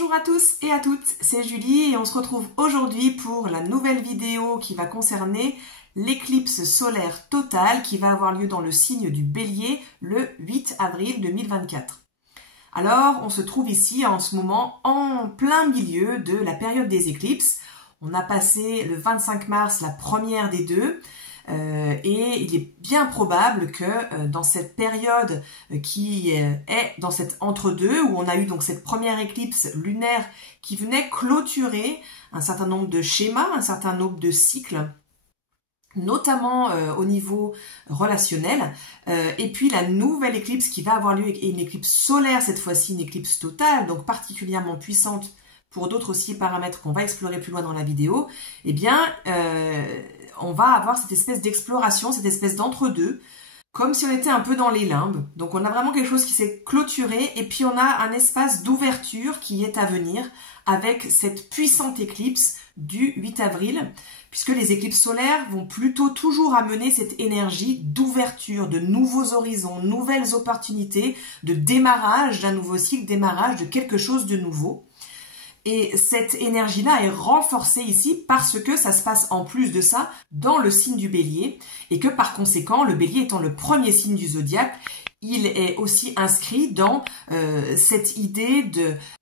Bonjour à tous et à toutes, c'est Julie et on se retrouve aujourd'hui pour la nouvelle vidéo qui va concerner l'éclipse solaire totale qui va avoir lieu dans le signe du Bélier le 8 avril 2024. Alors, on se trouve ici en ce moment en plein milieu de la période des éclipses. On a passé le 25 mars la première des deux. Et il est bien probable que dans cette période qui est dans cet entre-deux, où on a eu donc cette première éclipse lunaire qui venait clôturer un certain nombre de schémas, un certain nombre de cycles, notamment au niveau relationnel, et puis la nouvelle éclipse qui va avoir lieu est une éclipse solaire cette fois-ci, une éclipse totale, donc particulièrement puissante pour d'autres aussi paramètres qu'on va explorer plus loin dans la vidéo, eh bien, on va avoir cette espèce d'exploration, cette espèce d'entre-deux, comme si on était un peu dans les limbes. Donc on a vraiment quelque chose qui s'est clôturé, et puis on a un espace d'ouverture qui est à venir avec cette puissante éclipse du 8 avril, puisque les éclipses solaires vont plutôt toujours amener cette énergie d'ouverture, de nouveaux horizons, nouvelles opportunités, de démarrage d'un nouveau cycle, démarrage de quelque chose de nouveau. Et cette énergie-là est renforcée ici parce que ça se passe en plus de ça dans le signe du Bélier et que par conséquent, le Bélier étant le premier signe du zodiaque, il est aussi inscrit dans cette idée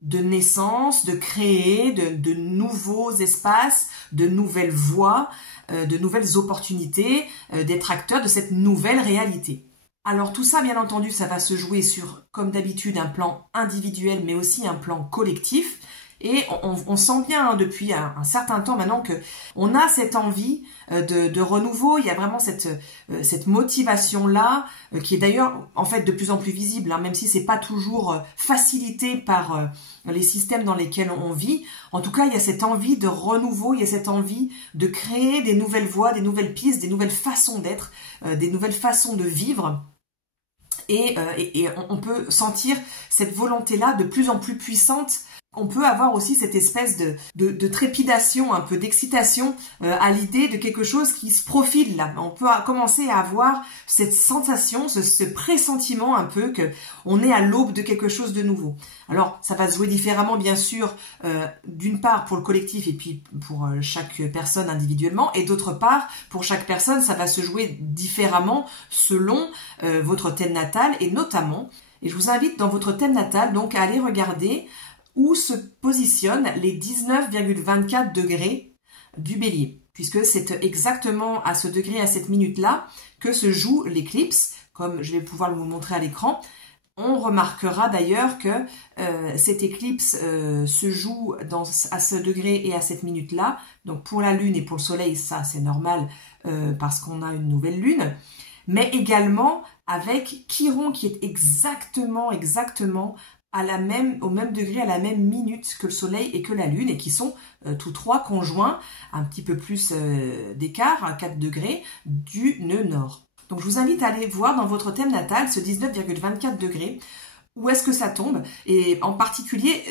de naissance, de créer de nouveaux espaces, de nouvelles voies, de nouvelles opportunités, d'être acteur de cette nouvelle réalité. Alors tout ça, bien entendu, ça va se jouer sur, comme d'habitude, un plan individuel mais aussi un plan collectif. Et on sent bien depuis un certain temps maintenant que on a cette envie de renouveau. Il y a vraiment cette motivation-là qui est d'ailleurs en fait de plus en plus visible, hein, même si c'est pas toujours facilité par les systèmes dans lesquels on vit. En tout cas, il y a cette envie de renouveau, il y a cette envie de créer des nouvelles voies, des nouvelles pistes, des nouvelles façons d'être, des nouvelles façons de vivre. Et on peut sentir cette volonté-là de plus en plus puissante. On peut avoir aussi cette espèce de trépidation, un peu d'excitation à l'idée de quelque chose qui se profile là. On peut commencer à avoir cette sensation, ce pressentiment un peu que on est à l'aube de quelque chose de nouveau. Alors, ça va se jouer différemment, bien sûr, d'une part pour le collectif et puis pour chaque personne individuellement, et d'autre part, pour chaque personne, ça va se jouer différemment selon votre thème natal et notamment, et je vous invite dans votre thème natal donc à aller regarder où se positionnent les 19,24 degrés du Bélier, puisque c'est exactement à ce degré, à cette minute-là, que se joue l'éclipse, comme je vais pouvoir vous montrer à l'écran. On remarquera d'ailleurs que cette éclipse se joue à ce degré et à cette minute-là, donc pour la Lune et pour le Soleil, ça c'est normal parce qu'on a une nouvelle Lune, mais également avec Chiron qui est exactement au même degré, à la même minute que le Soleil et que la Lune, et qui sont tous trois conjoints, un petit peu plus d'écart, à 4 degrés, du nœud nord. Donc je vous invite à aller voir dans votre thème natal ce 19,24 degrés, où est-ce que ça tombe, et en particulier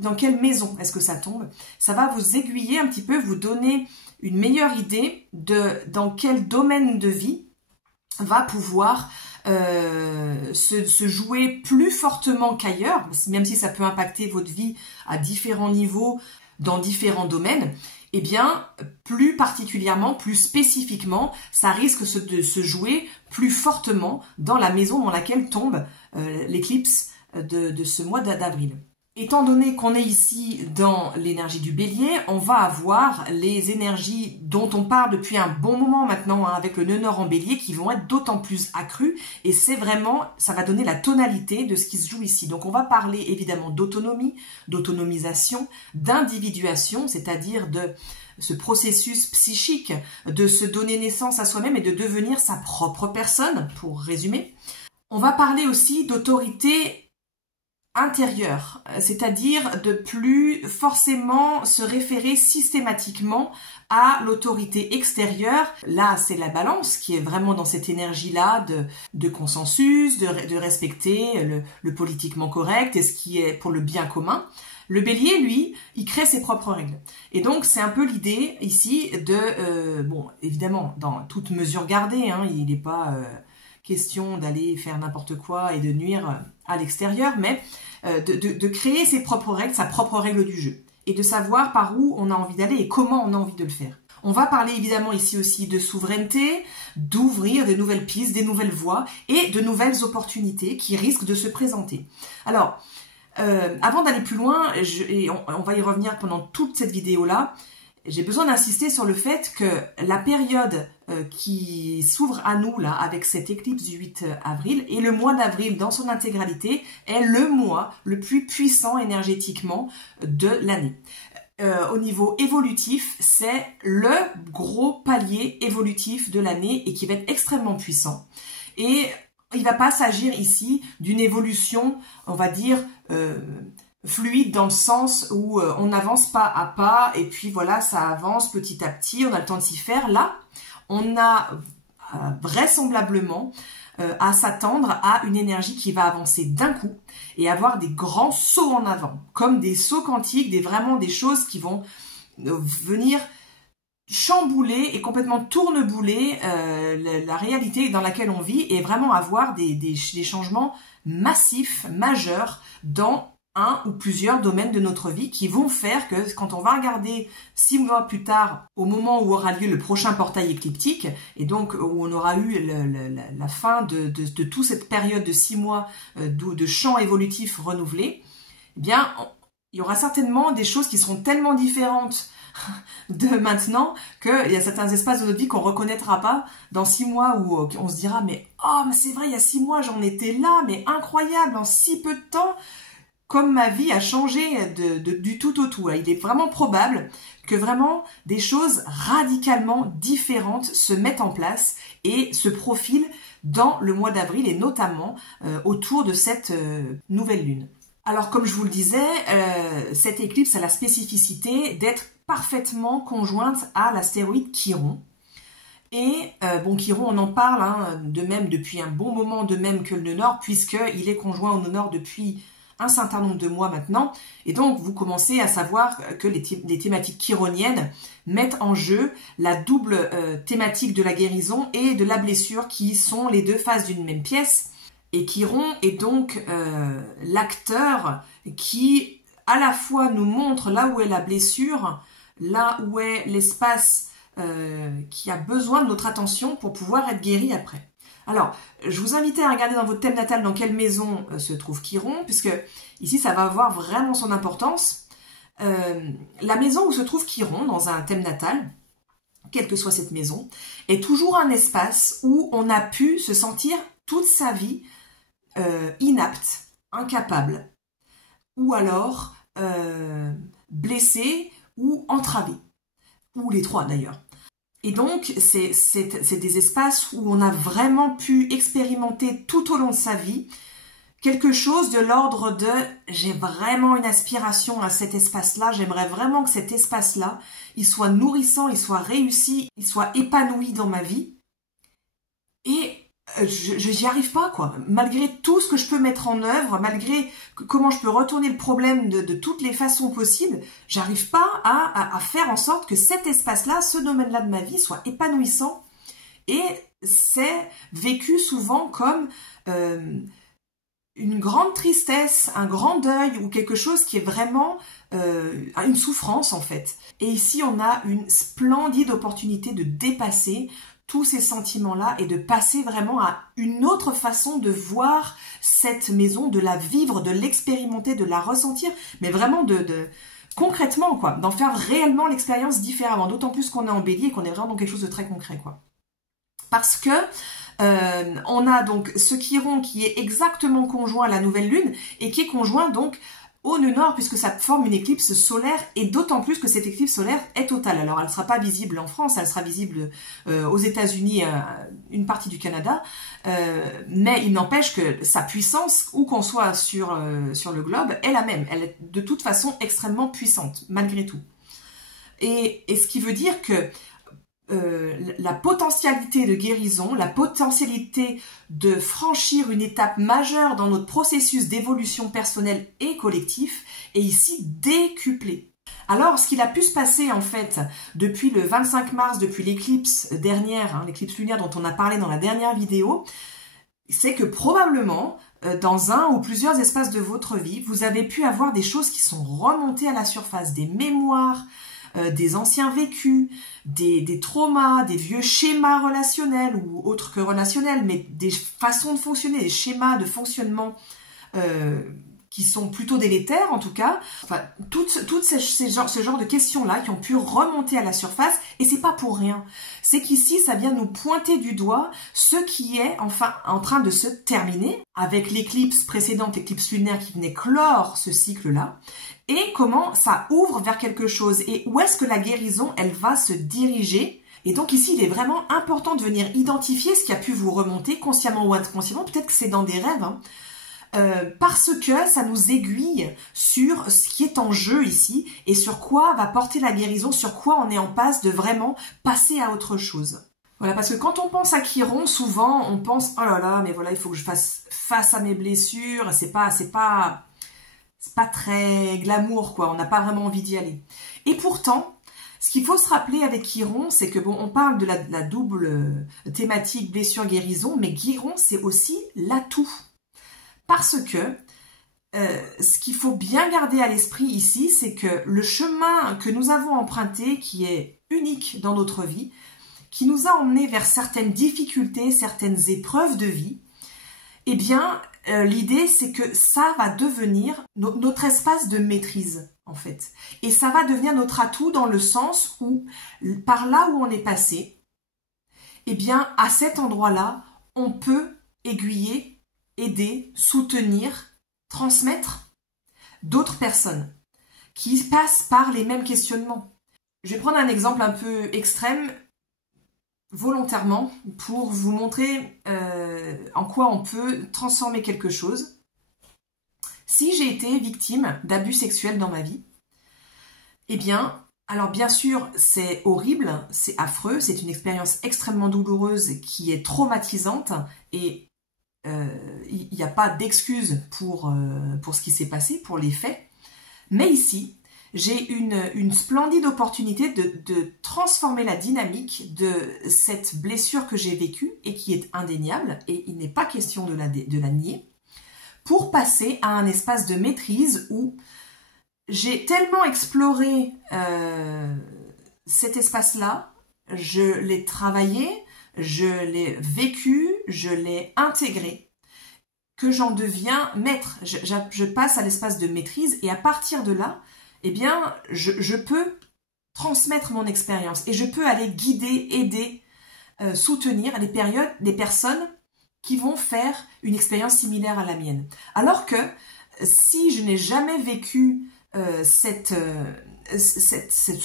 dans quelle maison est-ce que ça tombe. Ça va vous aiguiller un petit peu, vous donner une meilleure idée de dans quel domaine de vie va pouvoir se jouer plus fortement qu'ailleurs, même si ça peut impacter votre vie à différents niveaux, dans différents domaines, eh bien, plus particulièrement, plus spécifiquement, ça risque de se jouer plus fortement dans la maison dans laquelle tombe l'éclipse de ce mois d'avril. Étant donné qu'on est ici dans l'énergie du Bélier, on va avoir les énergies dont on parle depuis un bon moment maintenant, hein, avec le nœud nord en Bélier, qui vont être d'autant plus accrues, et c'est vraiment, ça va donner la tonalité de ce qui se joue ici. Donc on va parler évidemment d'autonomie, d'autonomisation, d'individuation, c'est-à-dire de ce processus psychique de se donner naissance à soi-même et de devenir sa propre personne, pour résumer. On va parler aussi d'autorité intérieur, c'est-à-dire de plus forcément se référer systématiquement à l'autorité extérieure. Là, c'est la balance qui est vraiment dans cette énergie-là de consensus, de respecter le politiquement correct et ce qui est pour le bien commun. Le Bélier, lui, il crée ses propres règles. Et donc, c'est un peu l'idée ici de, bon, évidemment, dans toute mesure gardée, hein, il n'est pas question d'aller faire n'importe quoi et de nuire à l'extérieur, mais de créer ses propres règles, sa propre règle du jeu, et de savoir par où on a envie d'aller et comment on a envie de le faire. On va parler évidemment ici aussi de souveraineté, d'ouvrir de nouvelles pistes, des nouvelles voies et de nouvelles opportunités qui risquent de se présenter. Alors, avant d'aller plus loin, et on va y revenir pendant toute cette vidéo-là, j'ai besoin d'insister sur le fait que la période qui s'ouvre à nous là avec cette éclipse du 8 avril et le mois d'avril dans son intégralité est le mois le plus puissant énergétiquement de l'année. Au niveau évolutif, c'est le gros palier évolutif de l'année et qui va être extrêmement puissant. Et il ne va pas s'agir ici d'une évolution, on va dire, fluide dans le sens où on avance pas à pas et puis voilà, ça avance petit à petit, on a le temps de s'y faire. Là, on a vraisemblablement à s'attendre à une énergie qui va avancer d'un coup et avoir des grands sauts en avant, comme des sauts quantiques, vraiment des choses qui vont venir chambouler et complètement tournebouler la réalité dans laquelle on vit et vraiment avoir des changements massifs, majeurs dans un ou plusieurs domaines de notre vie qui vont faire que quand on va regarder 6 mois plus tard, au moment où aura lieu le prochain portail écliptique, et donc où on aura eu la fin de toute cette période de 6 mois de champs évolutifs renouvelés, eh bien, il y aura certainement des choses qui seront tellement différentes de maintenant qu'il y a certains espaces de notre vie qu'on reconnaîtra pas dans 6 mois où on se dira mais oh mais c'est vrai il y a 6 mois j'en étais là mais incroyable en si peu de temps. Comme ma vie a changé du tout au tout. Il est vraiment probable que vraiment des choses radicalement différentes se mettent en place et se profilent dans le mois d'avril et notamment autour de cette nouvelle lune. Alors comme je vous le disais, cette éclipse a la spécificité d'être parfaitement conjointe à l'astéroïde Chiron. Et bon, Chiron, on en parle de même depuis un bon moment, de même que le nœud nord, puisqu'il est conjoint au nœud nord depuis un certain nombre de mois maintenant, et donc vous commencez à savoir que les thématiques chironiennes mettent en jeu la double thématique de la guérison et de la blessure qui sont les deux faces d'une même pièce, et Chiron est donc l'acteur qui à la fois nous montre là où est la blessure, là où est l'espace qui a besoin de notre attention pour pouvoir être guéri après. Alors, je vous invite à regarder dans votre thème natal dans quelle maison se trouve Chiron, puisque ici, ça va avoir vraiment son importance. La maison où se trouve Chiron, dans un thème natal, quelle que soit cette maison, est toujours un espace où on a pu se sentir toute sa vie inapte, incapable, ou alors blessé ou entravé, ou les trois d'ailleurs. Et donc, c'est des espaces où on a vraiment pu expérimenter tout au long de sa vie quelque chose de l'ordre de « j'ai vraiment une aspiration à cet espace-là, j'aimerais vraiment que cet espace-là, il soit nourrissant, il soit réussi, il soit épanoui dans ma vie. » Et je n'y arrive pas, quoi. Malgré tout ce que je peux mettre en œuvre, malgré comment je peux retourner le problème de toutes les façons possibles, j'arrive pas à faire en sorte que cet espace-là, ce domaine-là de ma vie soit épanouissant. Et c'est vécu souvent comme une grande tristesse, un grand deuil ou quelque chose qui est vraiment une souffrance en fait. Et ici, on a une splendide opportunité de dépasser tous ces sentiments-là et de passer vraiment à une autre façon de voir cette maison, de la vivre, de l'expérimenter, de la ressentir, mais vraiment concrètement, quoi, d'en faire réellement l'expérience différemment, d'autant plus qu'on est en bélier et qu'on est vraiment dans quelque chose de très concret, quoi. Parce que on a donc ce Chiron qui est exactement conjoint à la nouvelle lune et qui est conjoint donc au nœud nord puisque ça forme une éclipse solaire et d'autant plus que cette éclipse solaire est totale. Alors elle ne sera pas visible en France, elle sera visible aux États-Unis, une partie du Canada, mais il n'empêche que sa puissance, où qu'on soit sur le globe, est la même. Elle est de toute façon extrêmement puissante, malgré tout. Et ce qui veut dire que la potentialité de guérison, la potentialité de franchir une étape majeure dans notre processus d'évolution personnelle et collectif est ici décuplée. Alors, ce qu'il a pu se passer en fait depuis le 25 mars, depuis l'éclipse dernière, l'éclipse lunaire dont on a parlé dans la dernière vidéo, c'est que probablement, dans un ou plusieurs espaces de votre vie, vous avez pu avoir des choses qui sont remontées à la surface, des mémoires, des anciens vécus, des traumas, des vieux schémas relationnels ou autres que relationnels, mais des façons de fonctionner, des schémas de fonctionnement qui sont plutôt délétères en tout cas. Enfin, ce genre de questions-là qui ont pu remonter à la surface, et c'est pas pour rien. C'est qu'ici, ça vient nous pointer du doigt ce qui est enfin en train de se terminer avec l'éclipse précédente, l'éclipse lunaire qui venait clore ce cycle-là, et comment ça ouvre vers quelque chose, et où est-ce que la guérison, elle va se diriger. Et donc ici, il est vraiment important de venir identifier ce qui a pu vous remonter, consciemment ou inconsciemment, peut-être que c'est dans des rêves, hein, parce que ça nous aiguille sur ce qui est en jeu ici et sur quoi va porter la guérison, sur quoi on est en passe de vraiment passer à autre chose. Voilà, parce que quand on pense à Chiron, souvent on pense « Oh là là, mais voilà, il faut que je fasse face à mes blessures, c'est pas très glamour, quoi, on n'a pas vraiment envie d'y aller. » Et pourtant, ce qu'il faut se rappeler avec Chiron, c'est que bon, on parle de la double thématique blessure-guérison, mais Chiron, c'est aussi l'atout. Parce que ce qu'il faut bien garder à l'esprit ici, c'est que le chemin que nous avons emprunté, qui est unique dans notre vie, qui nous a emmenés vers certaines difficultés, certaines épreuves de vie, eh bien, l'idée, c'est que ça va devenir notre espace de maîtrise, en fait. Et ça va devenir notre atout dans le sens où, par là où on est passé, eh bien, à cet endroit-là, on peut aiguiller, aider, soutenir, transmettre d'autres personnes qui passent par les mêmes questionnements. Je vais prendre un exemple un peu extrême, volontairement, pour vous montrer en quoi on peut transformer quelque chose. Si j'ai été victime d'abus sexuels dans ma vie, eh bien, alors bien sûr, c'est horrible, c'est affreux, c'est une expérience extrêmement douloureuse qui est traumatisante et il n'y a pas d'excuse pour ce qui s'est passé, pour les faits. Mais ici, j'ai une splendide opportunité de transformer la dynamique de cette blessure que j'ai vécue et qui est indéniable, et il n'est pas question de la nier, pour passer à un espace de maîtrise où j'ai tellement exploré cet espace-là, je l'ai travaillé, je l'ai vécu, je l'ai intégré, que j'en deviens maître. Je passe à l'espace de maîtrise et à partir de là, eh bien, je peux transmettre mon expérience et je peux aller guider, aider, soutenir les personnes qui vont faire une expérience similaire à la mienne. Alors que si je n'ai jamais vécu ce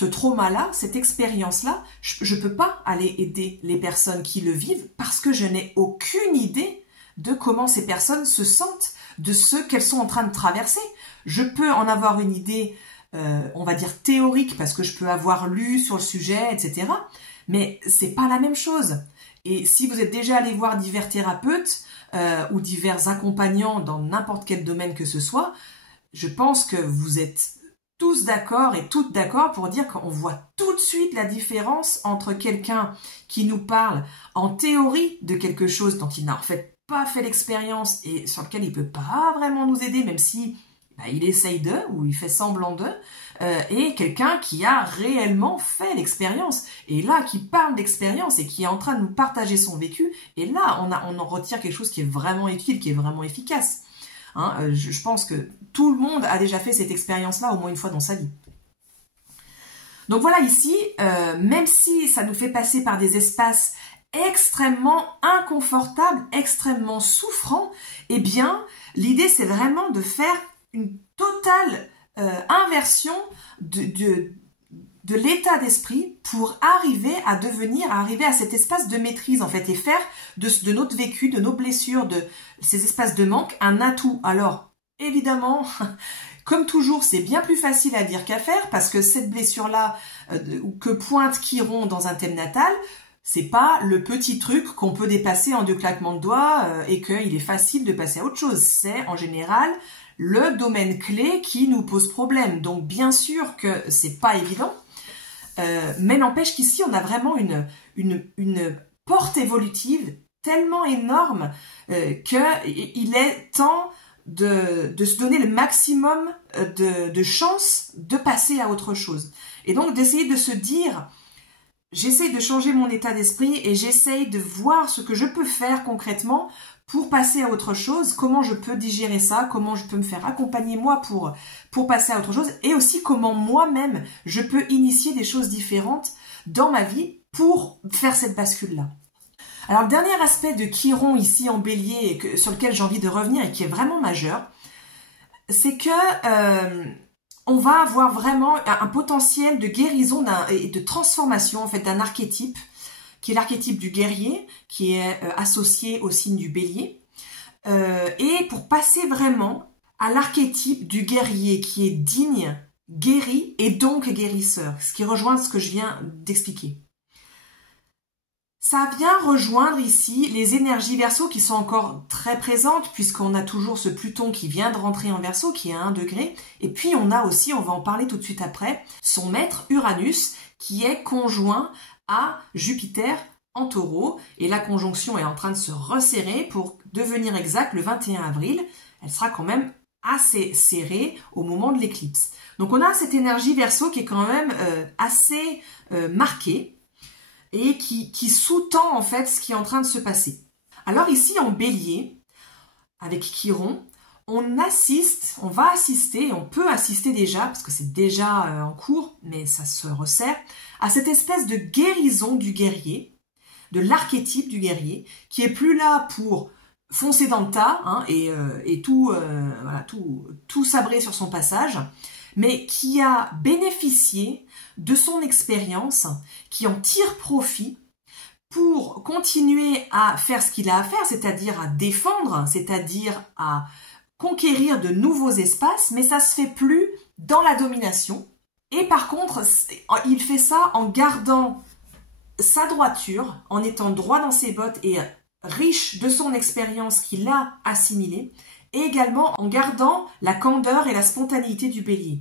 trauma-là, cette expérience-là, je ne peux pas aller aider les personnes qui le vivent parce que je n'ai aucune idée de comment ces personnes se sentent, de ce qu'elles sont en train de traverser. Je peux en avoir une idée, on va dire théorique, parce que je peux avoir lu sur le sujet, etc. Mais c'est pas la même chose. Et si vous êtes déjà allé voir divers thérapeutes ou divers accompagnants dans n'importe quel domaine que ce soit, je pense que vous êtes tous d'accord et toutes d'accord pour dire qu'on voit tout de suite la différence entre quelqu'un qui nous parle en théorie de quelque chose dont il n'a en fait pas fait l'expérience et sur lequel il peut pas vraiment nous aider, même si il essaye de ou il fait semblant de, et quelqu'un qui a réellement fait l'expérience et là qui parle d'expérience et qui est en train de nous partager son vécu, et là on en retire quelque chose qui est vraiment utile, qui est vraiment efficace. Hein, je pense que tout le monde a déjà fait cette expérience-là au moins une fois dans sa vie. Donc voilà, ici, même si ça nous fait passer par des espaces extrêmement inconfortables, extrêmement souffrants, eh bien, l'idée c'est vraiment de faire une totale inversion de l'état d'esprit pour arriver à cet espace de maîtrise en fait et faire de notre vécu, de nos blessures, de ces espaces de manque un atout. Alors évidemment, comme toujours, c'est bien plus facile à dire qu'à faire parce que cette blessure-là que pointe Chiron dans un thème natal, c'est pas le petit truc qu'on peut dépasser en deux claquements de doigts et qu'il est facile de passer à autre chose. C'est en général le domaine clé qui nous pose problème. Donc bien sûr que c'est pas évident. Mais n'empêche qu'ici, on a vraiment une porte évolutive tellement énorme qu'il est temps de se donner le maximum de chances de passer à autre chose. Et donc d'essayer de se dire, j'essaye de changer mon état d'esprit et j'essaye de voir ce que je peux faire concrètement pour passer à autre chose, comment je peux digérer ça, comment je peux me faire accompagner moi pour passer à autre chose, et aussi comment moi-même je peux initier des choses différentes dans ma vie pour faire cette bascule-là. Alors le dernier aspect de Chiron ici en Bélier sur lequel j'ai envie de revenir et qui est vraiment majeur, c'est que on va avoir vraiment un potentiel de guérison et de transformation en fait d'un archétype qui est l'archétype du guerrier, qui est associé au signe du Bélier, et pour passer vraiment à l'archétype du guerrier qui est digne, guéri et donc guérisseur, ce qui rejoint ce que je viens d'expliquer. Ça vient rejoindre ici les énergies Verseau qui sont encore très présentes puisqu'on a toujours ce Pluton qui vient de rentrer en Verseau qui est à 1 degré, et puis on a aussi, on va en parler tout de suite après, son maître Uranus qui est conjoint à Jupiter en Taureau, et la conjonction est en train de se resserrer pour devenir exact le 21 avril. Elle sera quand même assez serrée au moment de l'éclipse. Donc on a cette énergie Verseau qui est quand même assez marquée et qui sous-tend en fait ce qui est en train de se passer. Alors ici en Bélier, avec Chiron, on va assister, on peut assister déjà, parce que c'est déjà en cours, mais ça se resserre, à cette espèce de guérison du guerrier, de l'archétype du guerrier, qui est plus là pour foncer dans le tas hein, et tout sabrer sur son passage, mais qui a bénéficié de son expérience, qui en tire profit pour continuer à faire ce qu'il a à faire, c'est-à-dire à défendre, c'est-à-dire à conquérir de nouveaux espaces, mais ça se fait plus dans la domination. Et par contre, il fait ça en gardant sa droiture, en étant droit dans ses bottes et riche de son expérience qu'il a assimilée, et également en gardant la candeur et la spontanéité du Bélier.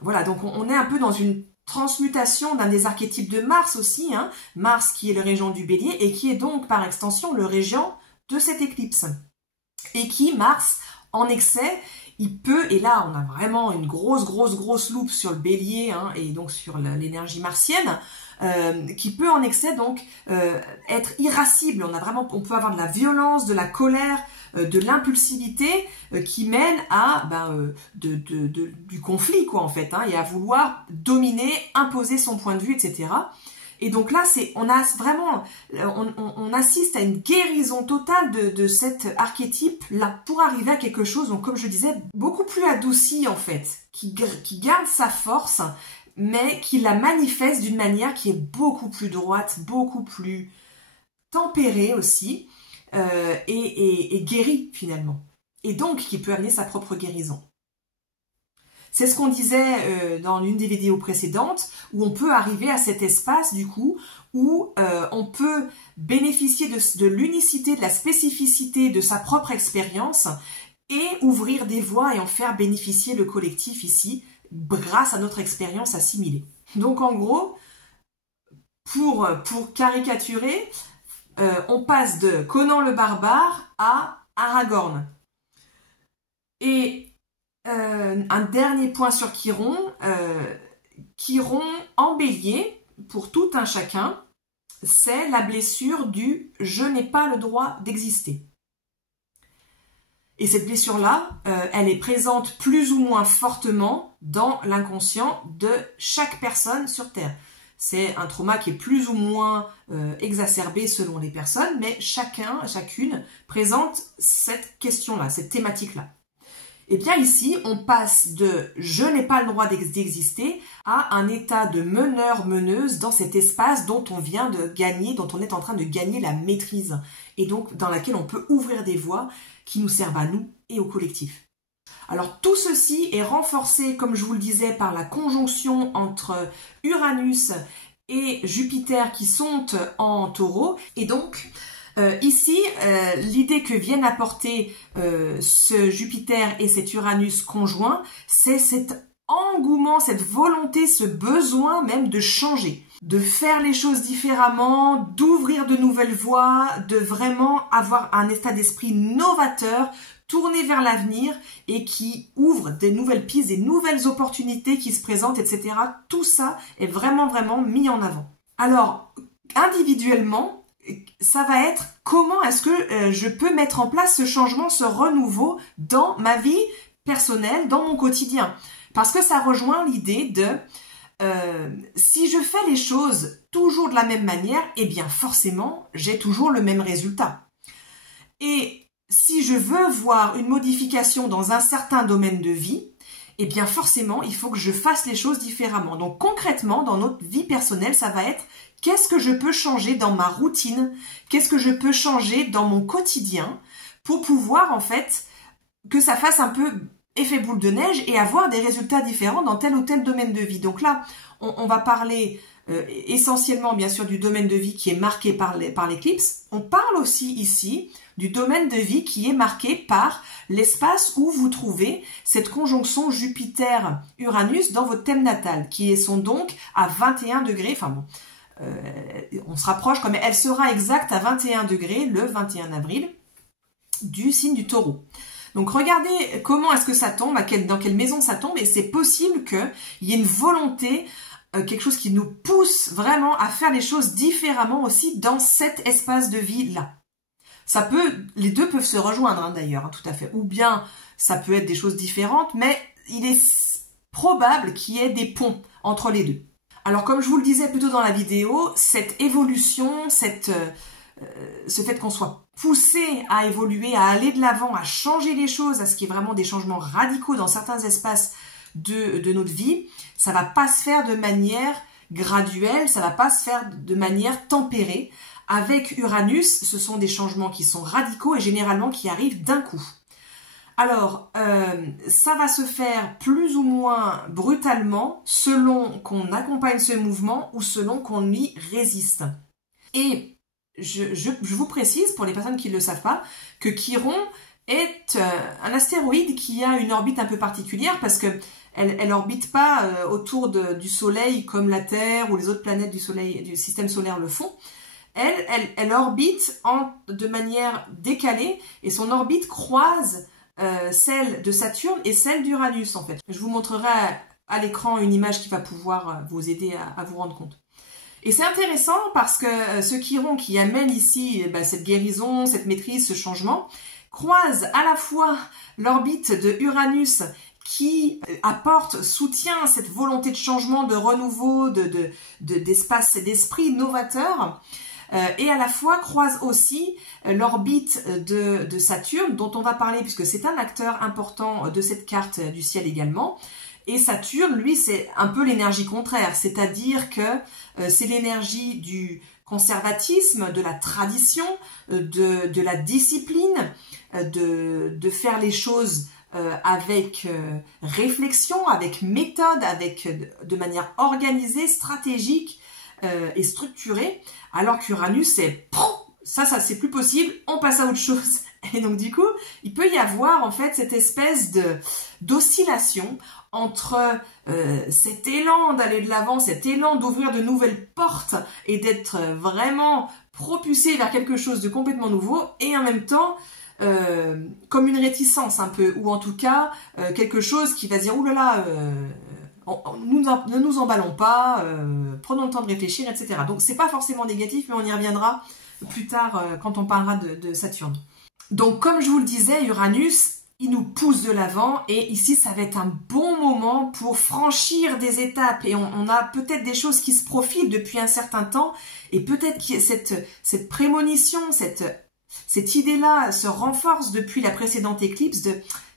Voilà, donc on est un peu dans une transmutation d'un des archétypes de Mars aussi, hein, Mars qui est le régent du Bélier et qui est donc par extension le régent de cette éclipse. Et qui, Mars, en excès, il peut, et là on a vraiment une grosse loupe sur le Bélier hein, et donc sur l'énergie martienne, qui peut en excès donc être irascible. On peut avoir de la violence, de la colère, de l'impulsivité qui mène à du conflit quoi en fait, hein, et à vouloir dominer, imposer son point de vue, etc. Et donc là, on assiste à une guérison totale de cet archétype-là pour arriver à quelque chose, donc comme je disais, beaucoup plus adouci en fait, qui garde sa force, mais qui la manifeste d'une manière qui est beaucoup plus droite, beaucoup plus tempérée aussi, et guérie finalement. Et donc qui peut amener sa propre guérison. C'est ce qu'on disait dans l'une des vidéos précédentes, où on peut arriver à cet espace, du coup, où on peut bénéficier de l'unicité, de la spécificité de sa propre expérience et ouvrir des voies et en faire bénéficier le collectif ici, grâce à notre expérience assimilée. Donc en gros, pour caricaturer, on passe de Conan le barbare à Aragorn. Et un dernier point sur Chiron, Chiron en Bélier, pour tout un chacun, c'est la blessure du « je n'ai pas le droit d'exister ». Et cette blessure-là, elle est présente plus ou moins fortement dans l'inconscient de chaque personne sur Terre. C'est un trauma qui est plus ou moins exacerbé selon les personnes, mais chacune présente cette question-là, cette thématique-là. Et bien ici, on passe de « je n'ai pas le droit d'exister » à un état de meneur-meneuse dans cet espace dont on vient de gagner, dont on est en train de gagner la maîtrise, et donc dans laquelle on peut ouvrir des voies qui nous servent à nous et au collectif. Alors tout ceci est renforcé, comme je vous le disais, par la conjonction entre Uranus et Jupiter qui sont en Taureau, et donc ici, l'idée que viennent apporter ce Jupiter et cet Uranus conjoint, c'est cet engouement, cette volonté, ce besoin même de changer. de faire les choses différemment, d'ouvrir de nouvelles voies, de vraiment avoir un état d'esprit novateur, tourné vers l'avenir et qui ouvre des nouvelles pistes, des nouvelles opportunités qui se présentent, etc. Tout ça est vraiment, vraiment mis en avant. Alors, individuellement, ça va être comment est-ce que je peux mettre en place ce changement, ce renouveau dans ma vie personnelle, dans mon quotidien. Parce que ça rejoint l'idée de si je fais les choses toujours de la même manière, eh bien forcément, j'ai toujours le même résultat. Et si je veux voir une modification dans un certain domaine de vie, eh bien forcément, il faut que je fasse les choses différemment. Donc concrètement, dans notre vie personnelle, ça va être qu'est-ce que je peux changer dans ma routine, qu'est-ce que je peux changer dans mon quotidien pour pouvoir en fait que ça fasse un peu effet boule de neige et avoir des résultats différents dans tel ou tel domaine de vie. Donc là, on va parler essentiellement bien sûr du domaine de vie qui est marqué par l'éclipse. On parle aussi ici du domaine de vie qui est marqué par l'espace où vous trouvez cette conjonction Jupiter-Uranus dans votre thème natal, qui sont donc à 21 degrés, enfin bon, on se rapproche quand même, elle sera exacte à 21 degrés le 21 avril du signe du Taureau. Donc regardez comment est-ce que ça tombe, dans quelle maison ça tombe, et c'est possible qu'il y ait une volonté, quelque chose qui nous pousse vraiment à faire les choses différemment aussi dans cet espace de vie-là. Les deux peuvent se rejoindre d'ailleurs, tout à fait. Ou bien ça peut être des choses différentes, mais il est probable qu'il y ait des ponts entre les deux. Alors comme je vous le disais plus tôt dans la vidéo, cette évolution, ce fait qu'on soit poussé à évoluer, à aller de l'avant, à changer les choses, à ce qui est vraiment des changements radicaux dans certains espaces de notre vie, ça va pas se faire de manière graduelle, ça va pas se faire de manière tempérée. Avec Uranus, ce sont des changements qui sont radicaux et généralement qui arrivent d'un coup. Alors, ça va se faire plus ou moins brutalement selon qu'on accompagne ce mouvement ou selon qu'on y résiste. Et je vous précise, pour les personnes qui ne le savent pas, que Chiron est un astéroïde qui a une orbite un peu particulière parce que elle orbite pas autour du Soleil comme la Terre ou les autres planètes du système solaire le font. Elle orbite de manière décalée et son orbite croise celle de Saturne et celle d'Uranus en fait. Je vous montrerai à l'écran une image qui va pouvoir vous aider à vous rendre compte. Et c'est intéressant parce que ce Chiron qui amène ici cette guérison, cette maîtrise, ce changement, croise à la fois l'orbite de Uranus qui soutient cette volonté de changement, de renouveau, d'espace et d'esprit novateur, et à la fois croise aussi l'orbite de Saturne, dont on va parler puisque c'est un acteur important de cette carte du ciel également. Et Saturne, lui, c'est un peu l'énergie contraire, c'est-à-dire que c'est l'énergie du conservatisme, de la tradition, de la discipline, de faire les choses avec réflexion, avec méthode, de manière organisée, stratégique et structurée, alors qu'Uranus, ça c'est plus possible, on passe à autre chose. Et donc du coup, il peut y avoir en fait cette espèce d'oscillation entre cet élan d'aller de l'avant, cet élan d'ouvrir de nouvelles portes et d'être vraiment propulsé vers quelque chose de complètement nouveau, et en même temps comme une réticence un peu, ou en tout cas quelque chose qui va dire ouh là là, ne nous emballons pas, prenons le temps de réfléchir, etc. Donc c'est pas forcément négatif, mais on y reviendra plus tard quand on parlera de Saturne. Donc comme je vous le disais, Uranus, il nous pousse de l'avant, et ici ça va être un bon moment pour franchir des étapes, et on a peut-être des choses qui se profilent depuis un certain temps, et peut-être que cette prémonition, cette idée-là se renforce depuis la précédente éclipse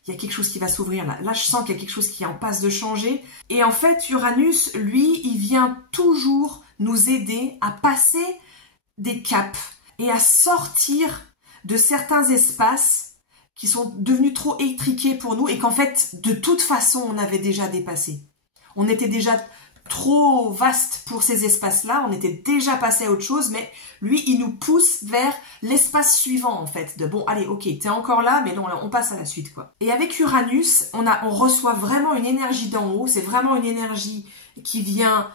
il y a quelque chose qui va s'ouvrir là. Là, je sens qu'il y a quelque chose qui est en passe de changer. Et en fait, Uranus, lui, il vient toujours nous aider à passer des caps et à sortir de certains espaces qui sont devenus trop étriqués pour nous et qu'en fait, de toute façon, on avait déjà dépassé. On était déjà trop vaste pour ces espaces-là, on était déjà passé à autre chose, mais lui, il nous pousse vers l'espace suivant, en fait, de bon, allez, ok, t'es encore là, mais non, là, on passe à la suite, quoi. Et avec Uranus, on reçoit vraiment une énergie d'en haut, c'est vraiment une énergie qui vient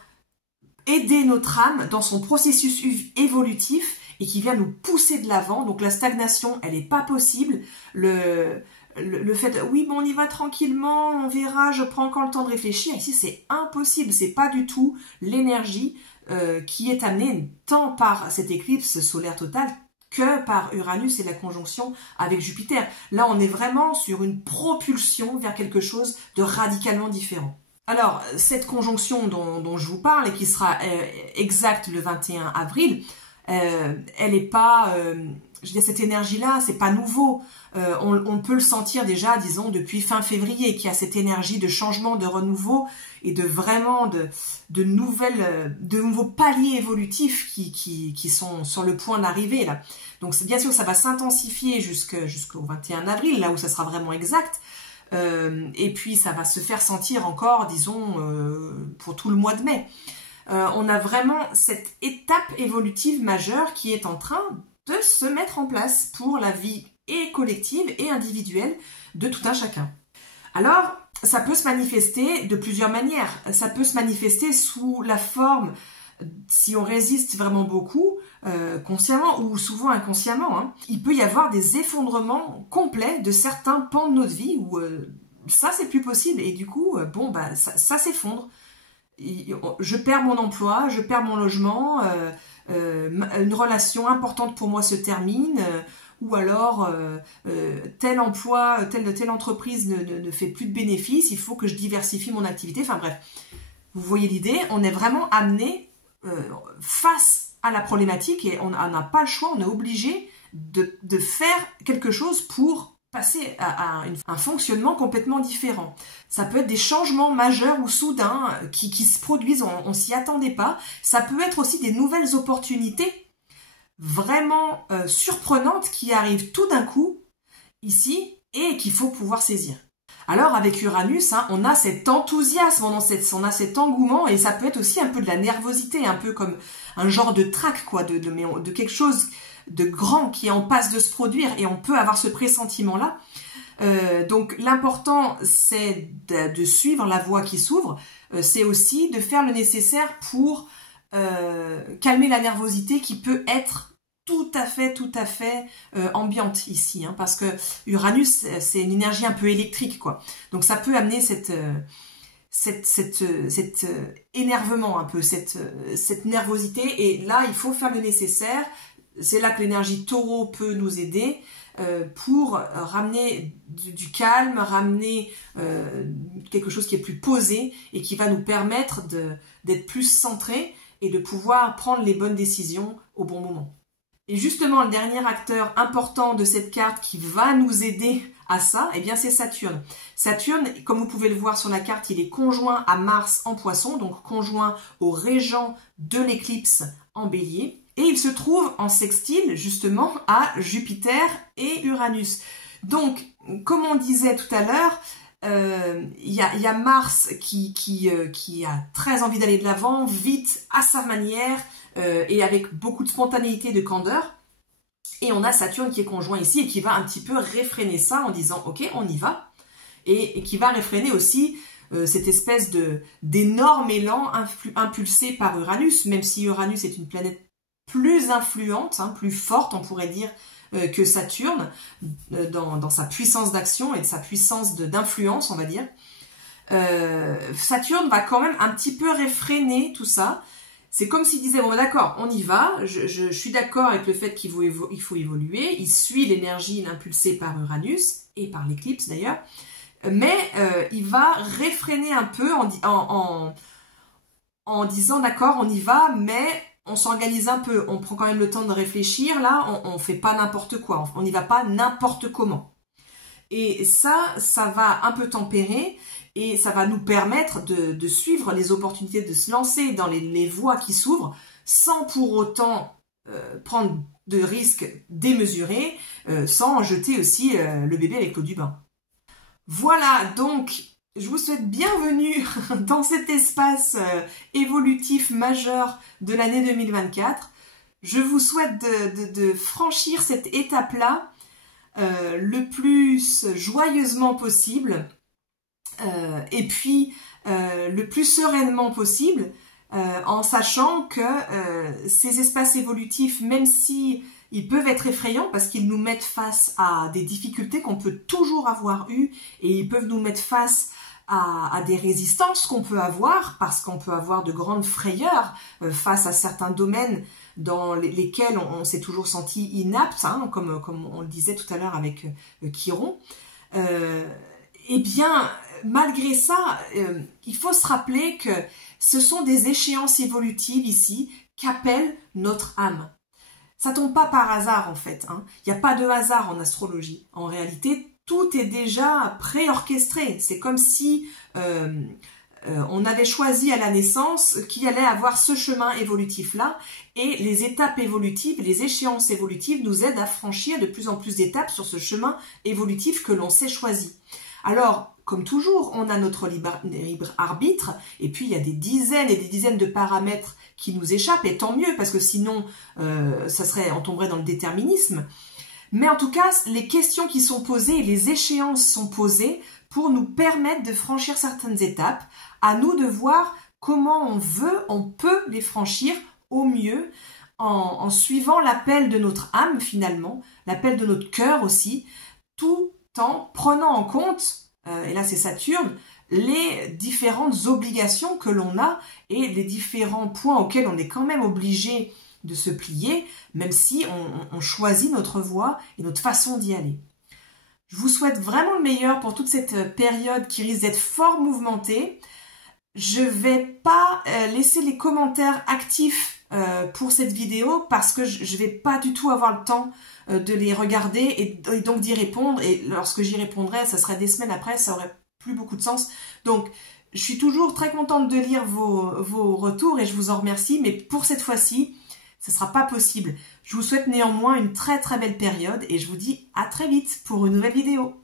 aider notre âme dans son processus évolutif et qui vient nous pousser de l'avant. Donc la stagnation, elle n'est pas possible. Le fait de, oui, bon, on y va tranquillement, on verra, je prends encore le temps de réfléchir. Ici, c'est impossible. C'est pas du tout l'énergie qui est amenée tant par cette éclipse solaire totale que par Uranus et la conjonction avec Jupiter. Là, on est vraiment sur une propulsion vers quelque chose de radicalement différent. Alors, cette conjonction dont je vous parle et qui sera exacte le 21 avril, elle n'est pas... je dis, cette énergie-là, c'est pas nouveau. On peut le sentir déjà, disons, depuis fin février, qu'il y a cette énergie de changement, de renouveau et de vraiment de nouveaux paliers évolutifs qui sont sur le point d'arriver là. Donc bien sûr, ça va s'intensifier jusqu'au 21 avril, là où ça sera vraiment exact. Et puis ça va se faire sentir encore, disons, pour tout le mois de mai. On a vraiment cette étape évolutive majeure qui est en train de se mettre en place pour la vie et collective et individuelle de tout un chacun. Alors, ça peut se manifester de plusieurs manières. Ça peut se manifester sous la forme, si on résiste vraiment beaucoup, consciemment ou souvent inconsciemment, hein, il peut y avoir des effondrements complets de certains pans de notre vie où ça, c'est plus possible. Et du coup, bon, bah, ça s'effondre. Je perds mon emploi, je perds mon logement, une relation importante pour moi se termine, ou alors tel emploi, telle entreprise ne fait plus de bénéfices, il faut que je diversifie mon activité. Enfin bref, vous voyez l'idée, on est vraiment amené face à la problématique et on n'a pas le choix, on est obligé de faire quelque chose pour passer à un fonctionnement complètement différent. Ça peut être des changements majeurs ou soudains qui se produisent, on s'y attendait pas. Ça peut être aussi des nouvelles opportunités vraiment surprenantes qui arrivent tout d'un coup ici et qu'il faut pouvoir saisir. Alors avec Uranus, hein, on a cet enthousiasme, on a cet engouement et ça peut être aussi un peu de la nervosité, un peu comme un genre de trac, quoi, de quelque chose de grand qui est en passe de se produire et on peut avoir ce pressentiment-là. Donc l'important, c'est de suivre la voie qui s'ouvre, c'est aussi de faire le nécessaire pour calmer la nervosité qui peut être tout à fait ambiante ici, hein, parce que Uranus, c'est une énergie un peu électrique, quoi. Donc ça peut amener cet énervement un peu, cette nervosité, et là, il faut faire le nécessaire. C'est là que l'énergie taureau peut nous aider pour ramener du calme, ramener quelque chose qui est plus posé et qui va nous permettre d'être plus centré et de pouvoir prendre les bonnes décisions au bon moment. Et justement, le dernier acteur important de cette carte qui va nous aider à ça, eh bien c'est Saturne. Saturne, comme vous pouvez le voir sur la carte, il est conjoint à Mars en Poisson, donc conjoint au régent de l'éclipse en Bélier. Et il se trouve en sextile, justement, à Jupiter et Uranus. Donc, comme on disait tout à l'heure, il y a Mars qui a très envie d'aller de l'avant, vite, à sa manière, et avec beaucoup de spontanéité, de candeur. Et on a Saturne qui est conjoint ici et qui va un petit peu réfréner ça en disant « Ok, on y va ». Et qui va réfréner aussi cette espèce d'énorme élan impulsé par Uranus, même si Uranus est une planète plus influente, hein, plus forte, on pourrait dire, que Saturne, dans sa puissance d'action et de sa puissance d'influence, on va dire. Saturne va quand même un petit peu réfréner tout ça. C'est comme s'il disait, bon d'accord, on y va, je suis d'accord avec le fait qu'il faut évoluer, il suit l'énergie impulsée par Uranus, et par l'éclipse d'ailleurs, mais il va réfréner un peu en disant, d'accord, on y va, mais on s'organise un peu, on prend quand même le temps de réfléchir, là, on fait pas n'importe quoi, on n'y va pas n'importe comment. Et ça va un peu tempérer, et ça va nous permettre de suivre les opportunités, de se lancer dans les voies qui s'ouvrent, sans pour autant prendre de risques démesurés, sans jeter aussi le bébé avec l'eau du bain. Voilà, donc je vous souhaite bienvenue dans cet espace évolutif majeur de l'année 2024. Je vous souhaite de franchir cette étape-là le plus joyeusement possible et puis le plus sereinement possible, en sachant que ces espaces évolutifs, même si ils peuvent être effrayants parce qu'ils nous mettent face à des difficultés qu'on peut toujours avoir eues et ils peuvent nous mettre face à des résistances qu'on peut avoir parce qu'on peut avoir de grandes frayeurs face à certains domaines dans lesquels on s'est toujours senti inapte, hein, comme on le disait tout à l'heure avec Chiron. Eh bien, malgré ça, il faut se rappeler que ce sont des échéances évolutives ici qu'appelle notre âme. Ça tombe pas par hasard en fait, hein. Il n'y a pas de hasard en astrologie. En réalité, tout est déjà préorchestré. C'est comme si on avait choisi à la naissance qui allait avoir ce chemin évolutif-là, et les étapes évolutives, les échéances évolutives nous aident à franchir de plus en plus d'étapes sur ce chemin évolutif que l'on s'est choisi. Alors, comme toujours, on a notre libre arbitre, et puis il y a des dizaines et des dizaines de paramètres qui nous échappent, et tant mieux, parce que sinon, on tomberait dans le déterminisme. Mais en tout cas, les questions qui sont posées, les échéances sont posées pour nous permettre de franchir certaines étapes, à nous de voir comment on peut les franchir au mieux, en suivant l'appel de notre âme finalement, l'appel de notre cœur aussi, tout en prenant en compte, et là c'est Saturne, les différentes obligations que l'on a et les différents points auxquels on est quand même obligé de se plier, même si on choisit notre voie et notre façon d'y aller. Je vous souhaite vraiment le meilleur pour toute cette période qui risque d'être fort mouvementée. Je vais pas laisser les commentaires actifs pour cette vidéo parce que je vais pas du tout avoir le temps de les regarder et donc d'y répondre, et lorsque j'y répondrai, ça serait des semaines après, ça aurait plus beaucoup de sens. Donc je suis toujours très contente de lire vos retours et je vous en remercie, mais pour cette fois-ci, ce ne sera pas possible. Je vous souhaite néanmoins une très très belle période et je vous dis à très vite pour une nouvelle vidéo.